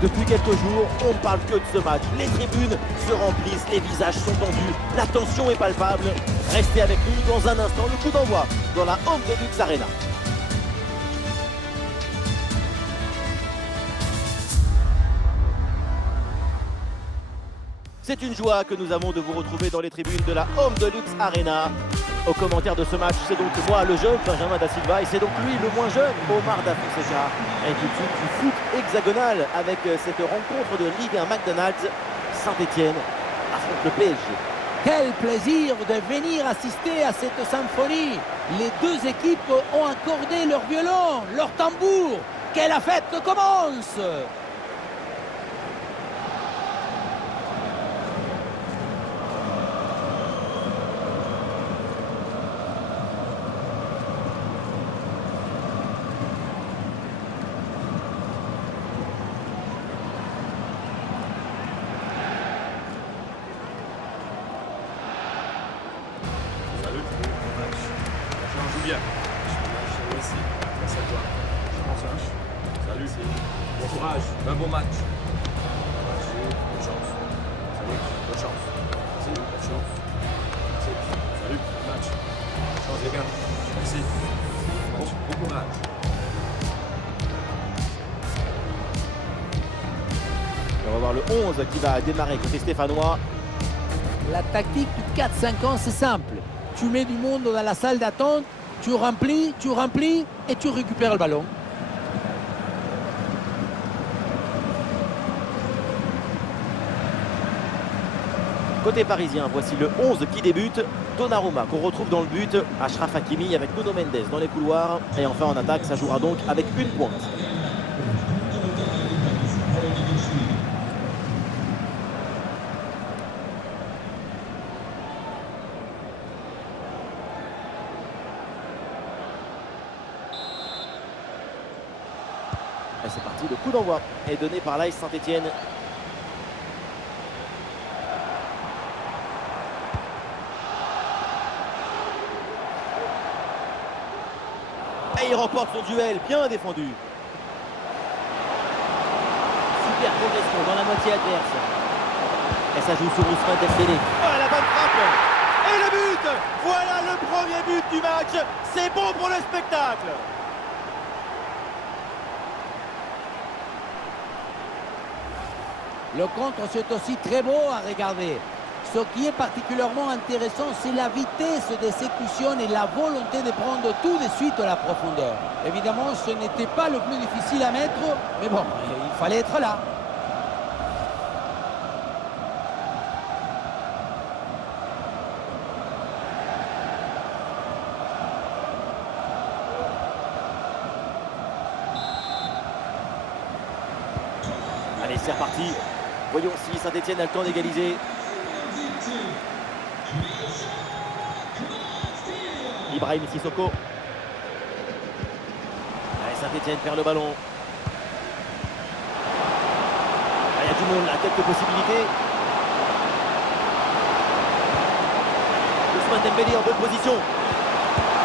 Depuis quelques jours, on ne parle que de ce match. Les tribunes se remplissent, les visages sont tendus, la tension est palpable. Restez avec nous dans un instant, le coup d'envoi dans la Home Deluxe Arena. C'est une joie que nous avons de vous retrouver dans les tribunes de la Home Deluxe Arena. Au commentaire de ce match, c'est donc moi, le jeune Benjamin Da Silva, et c'est donc lui, le moins jeune, Omar Da Fonseca. Et tout de suite du foot hexagonal avec cette rencontre de Ligue 1 McDonald's. Saint-Etienne affronte le PSG. Quel plaisir de venir assister à cette symphonie. Les deux équipes ont accordé leur violon, leur tambour. Que la fête commence! Salut, bon match. Je joue bien. Je aussi. Merci à toi. Je pense. Salut. Bon courage. Un bon match. Bonne chance. Salut. Bonne chance. Merci. Bonne chance. Merci. Salut. Bon match. Bonne chance les gars. Merci. Bon courage. On va voir le 11 qui va démarrer côté stéphanois. La tactique du 4-5 ans, c'est simple. Tu mets du monde dans la salle d'attente, tu remplis et tu récupères le ballon. Côté parisien, voici le 11 qui débute. Donnarumma qu'on retrouve dans le but. Achraf Hakimi avec Nuno Mendes dans les couloirs. Et enfin en attaque, ça jouera donc avec une pointe. Et c'est parti, le coup d'envoi est donné par l'AS Saint-Etienne. Et il remporte son duel, bien défendu. Super progression dans la moitié adverse. Et ça joue sur Ousmane Dembélé. Oh, la bonne frappe. Et le but. Voilà le premier but du match. C'est bon pour le spectacle. Le contre, c'est aussi très beau à regarder. Ce qui est particulièrement intéressant, c'est la vitesse d'exécution et la volonté de prendre tout de suite à la profondeur. Évidemment, ce n'était pas le plus difficile à mettre, mais bon, il fallait être là. Allez, c'est reparti. Voyons si Saint-Etienne a le temps d'égaliser. Ibrahim Sissoko. Allez, Saint-Etienne perd le ballon. Ah, il y a du monde là, quelques possibilités. Ousmane Dembélé en bonne position.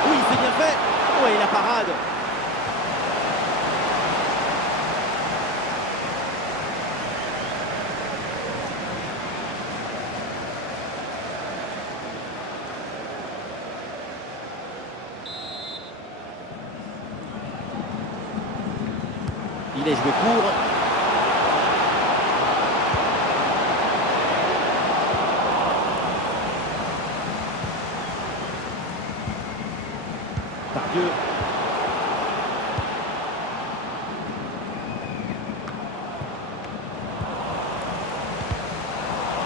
Oui, c'est bien fait. Oui, la parade. Il est joué court. Pardieu.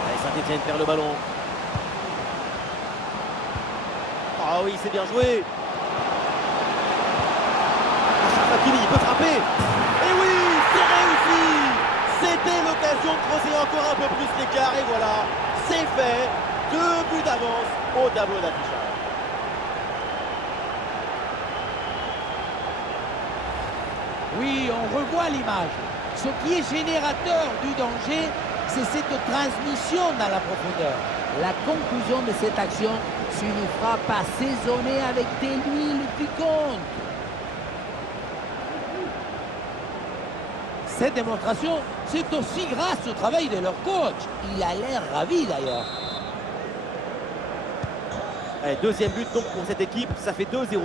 Allez, Saint-Etienne perd le ballon. Ah oui, c'est bien joué. Achraf Hakimi, il peut frapper. Et oui, c'est réussi. C'était l'occasion de creuser encore un peu plus l'écart. Et voilà, c'est fait. 2 buts d'avance au tableau d'affichage. Oui, on revoit l'image. Ce qui est générateur du danger, c'est cette transmission dans la profondeur. La conclusion de cette action, c'est une frappe assaisonnée avec de l'huile piquante. Cette démonstration, c'est aussi grâce au travail de leur coach. Il a l'air ravi d'ailleurs. Allez, deuxième but donc pour cette équipe, ça fait 2-0.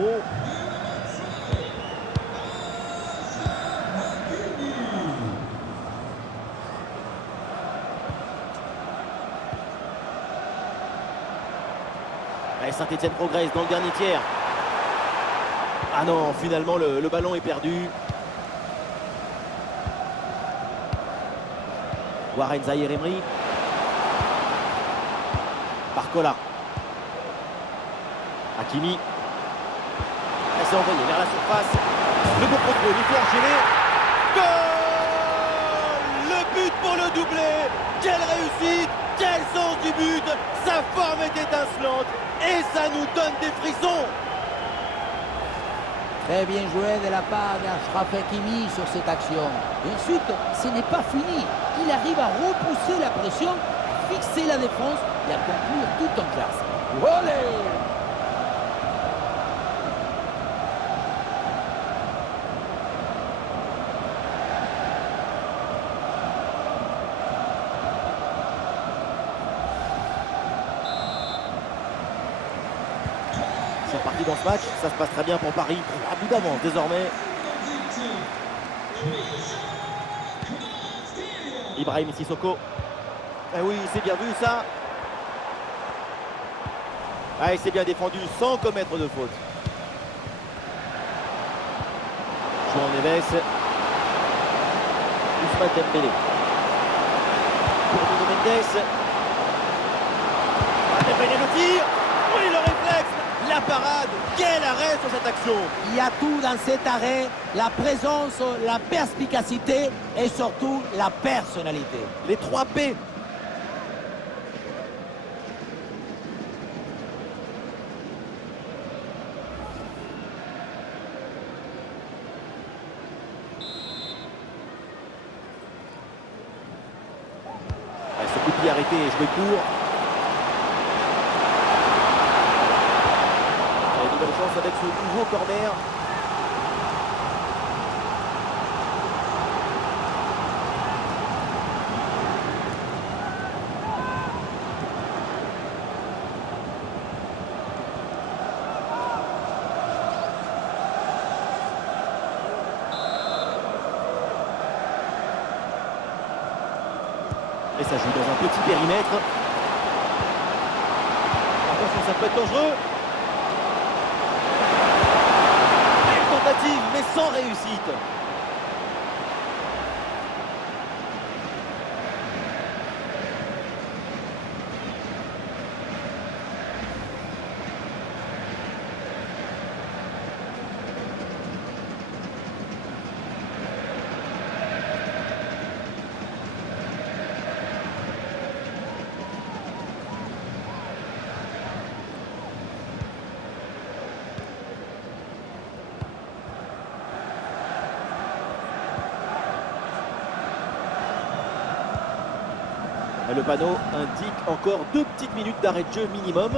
Saint-Etienne progresse dans le dernier tiers. Ah non, finalement le ballon est perdu. Warren Zaïre-Emery. Barcola. Hakimi. Elle s'est envoyée vers la surface. Le bon contrôle, il faut enchaîner. Goal! Le but pour le doublé. Quelle réussite! Quel sens du but! Sa forme est étincelante et ça nous donne des frissons. Très bien joué de la part d'Achraf Hakimi sur cette action. Et ensuite, ce n'est pas fini. Il arrive à repousser la pression, à fixer la défense et à conclure tout en classe. Olé! C'est reparti dans ce match, ça se passe très bien pour Paris. 3 buts d'avance désormais. Ibrahim Sissoko. Eh oui, c'est bien vu ça. Ah, il s'est bien défendu sans commettre de faute. Juan Neves. Ousmane Dembélé. Pour Nuno Mendes. Dembélé le tir. Oui, le réflexe. La parade, quel arrêt sur cette action! Il y a tout dans cet arrêt, la présence, la perspicacité et surtout la personnalité. Les 3 P. Ce coup de pied arrêté et joué court. Nouvelle chance avec ce nouveau corner. Et ça joue dans un petit périmètre. Attention, ça peut être dangereux. Mais sans réussite. Le panneau indique encore 2 petites minutes d'arrêt de jeu minimum.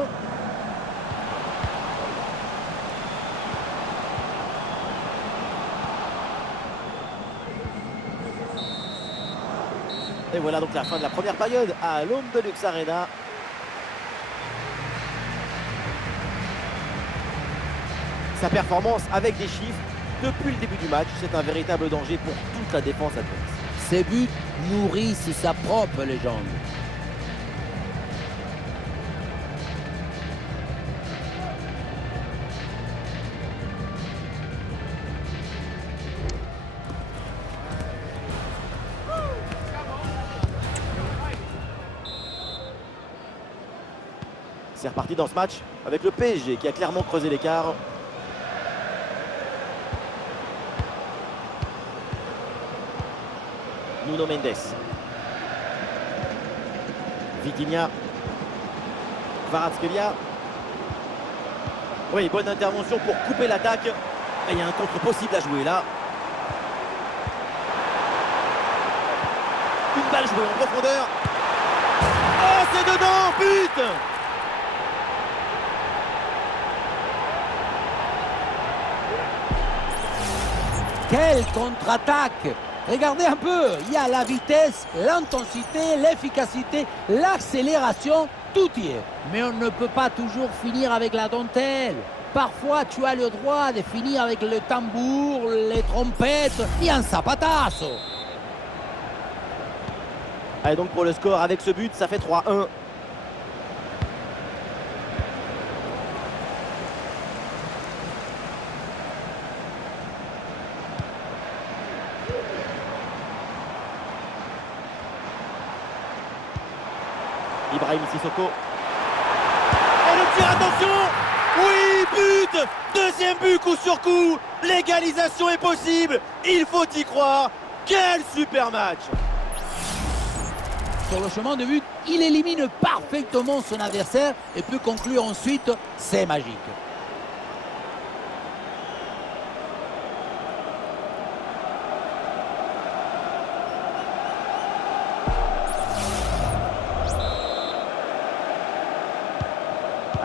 Et voilà donc la fin de la première période à l'Home de Lux Arena. Sa performance avec des chiffres depuis le début du match, c'est un véritable danger pour toute la défense adverse. Ces buts nourrissent sa propre légende. C'est reparti dans ce match avec le PSG qui a clairement creusé l'écart. Nuno Mendes. Vitinha. Kvaratskhelia. Oui, bonne intervention pour couper l'attaque. Et il y a un contre possible à jouer là. Une balle jouée en profondeur. Oh, c'est dedans, but! Quelle contre-attaque! Regardez un peu, il y a la vitesse, l'intensité, l'efficacité, l'accélération, tout y est. Mais on ne peut pas toujours finir avec la dentelle. Parfois, tu as le droit de finir avec le tambour, les trompettes et un zapatazo. Allez, donc pour le score, avec ce but, ça fait 3-1. Ibrahim Sissoko. Et le tir, attention! Oui, but! Deuxième but, coup sur coup! L'égalisation est possible! Il faut y croire! Quel super match! Sur le chemin de but, il élimine parfaitement son adversaire et peut conclure ensuite, c'est magique.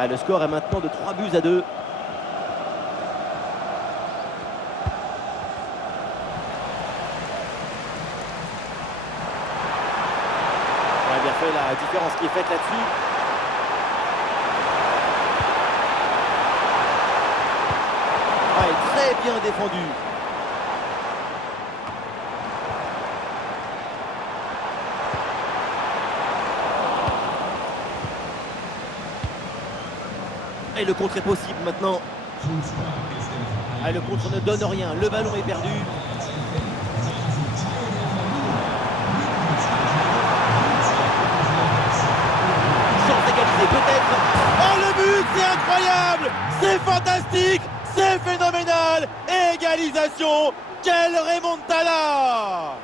Ah, le score est maintenant de 3-2. Ouais, bien fait, la différence qui est faite là-dessus. Ouais, très bien défendu. Et le contre est possible maintenant. Ah, le contre ne donne rien. Le ballon est perdu. Chance d'égaliser peut-être. Oh, le but, c'est incroyable! C'est fantastique! C'est phénoménal! Égalisation! Quelle remontada!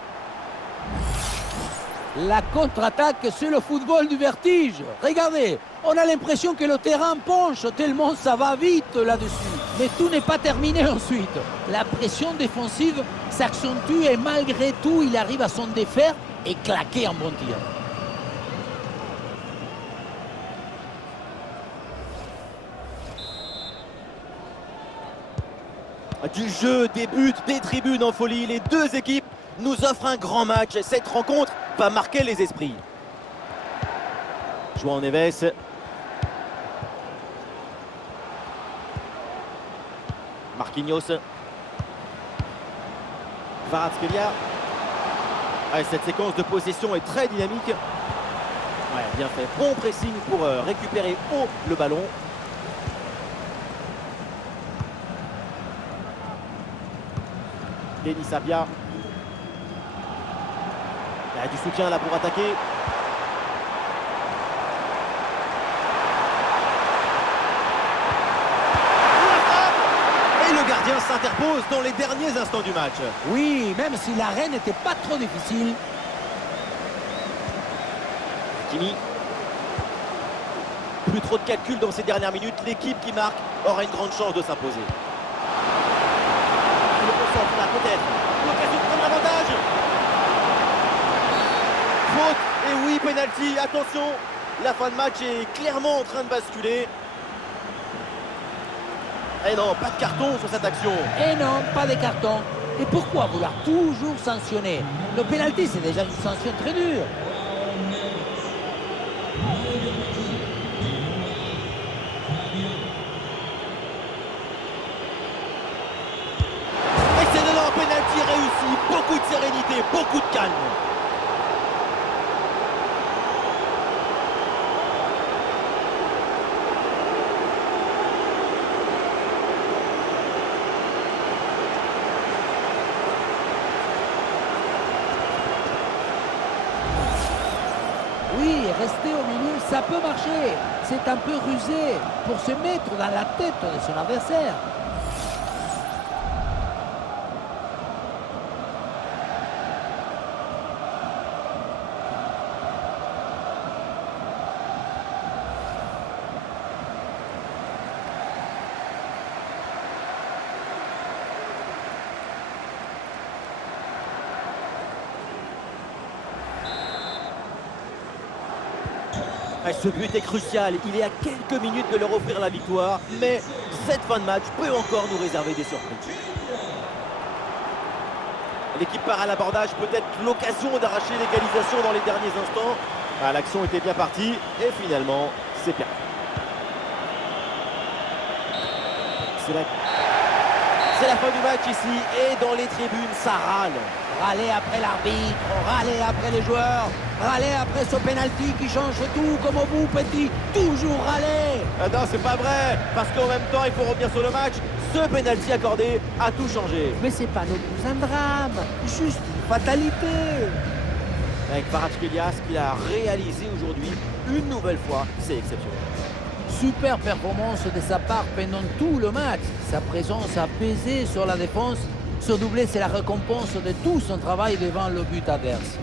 La contre-attaque, c'est le football du vertige. Regardez, on a l'impression que le terrain penche tellement ça va vite là-dessus. Mais tout n'est pas terminé ensuite. La pression défensive s'accentue et malgré tout, il arrive à s'en défaire et claquer un bon tir. Du jeu, des buts, des tribunes en folie. Les deux équipes nous offrent un grand match. Cette rencontre va marquer les esprits. João Neves. Marquinhos. Kvaratskhelia. Ouais, cette séquence de possession est très dynamique. Ouais, bien fait. Bon pressing pour récupérer haut le ballon. Denis Sapia. Il y a du soutien là pour attaquer. Et le gardien s'interpose dans les derniers instants du match. Oui, même si l'arène n'était pas trop difficile. Kimi. Plus trop de calculs dans ces dernières minutes. L'équipe qui marque aura une grande chance de s'imposer. Le concentre là peut-être. L'occasion de prendre l'avantage. Faute. Et oui, penalty. Attention. La fin de match est clairement en train de basculer. Et non, pas de carton sur cette action. Et non, pas de carton. Et pourquoi vouloir toujours sanctionner? Le pénalty, c'est déjà une sanction très dure. Excellent penalty réussi. Beaucoup de sérénité, beaucoup de calme. Oui, rester au milieu, ça peut marcher. C'est un peu rusé pour se mettre dans la tête de son adversaire. Ce but est crucial, il est à quelques minutes de leur offrir la victoire, mais cette fin de match peut encore nous réserver des surprises. L'équipe part à l'abordage, peut-être l'occasion d'arracher l'égalisation dans les derniers instants. Ah, l'action était bien partie et finalement, c'est perdu. C'est la fin du match ici et dans les tribunes, ça râle. Râler après l'arbitre, râler après les joueurs, râler après ce penalty qui change tout, comme au bout, petit, toujours râler. Ah non, c'est pas vrai, parce qu'en même temps, il faut revenir sur le match. Ce penalty accordé a tout changé. Mais c'est pas non plus un drame, juste une fatalité. Avec Kvaratskhelia, ce qu'il a réalisé aujourd'hui, une nouvelle fois, c'est exceptionnel. Super performance de sa part pendant tout le match. Sa présence a pesé sur la défense. Ce doublé, c'est la récompense de tout son travail devant le but adverse.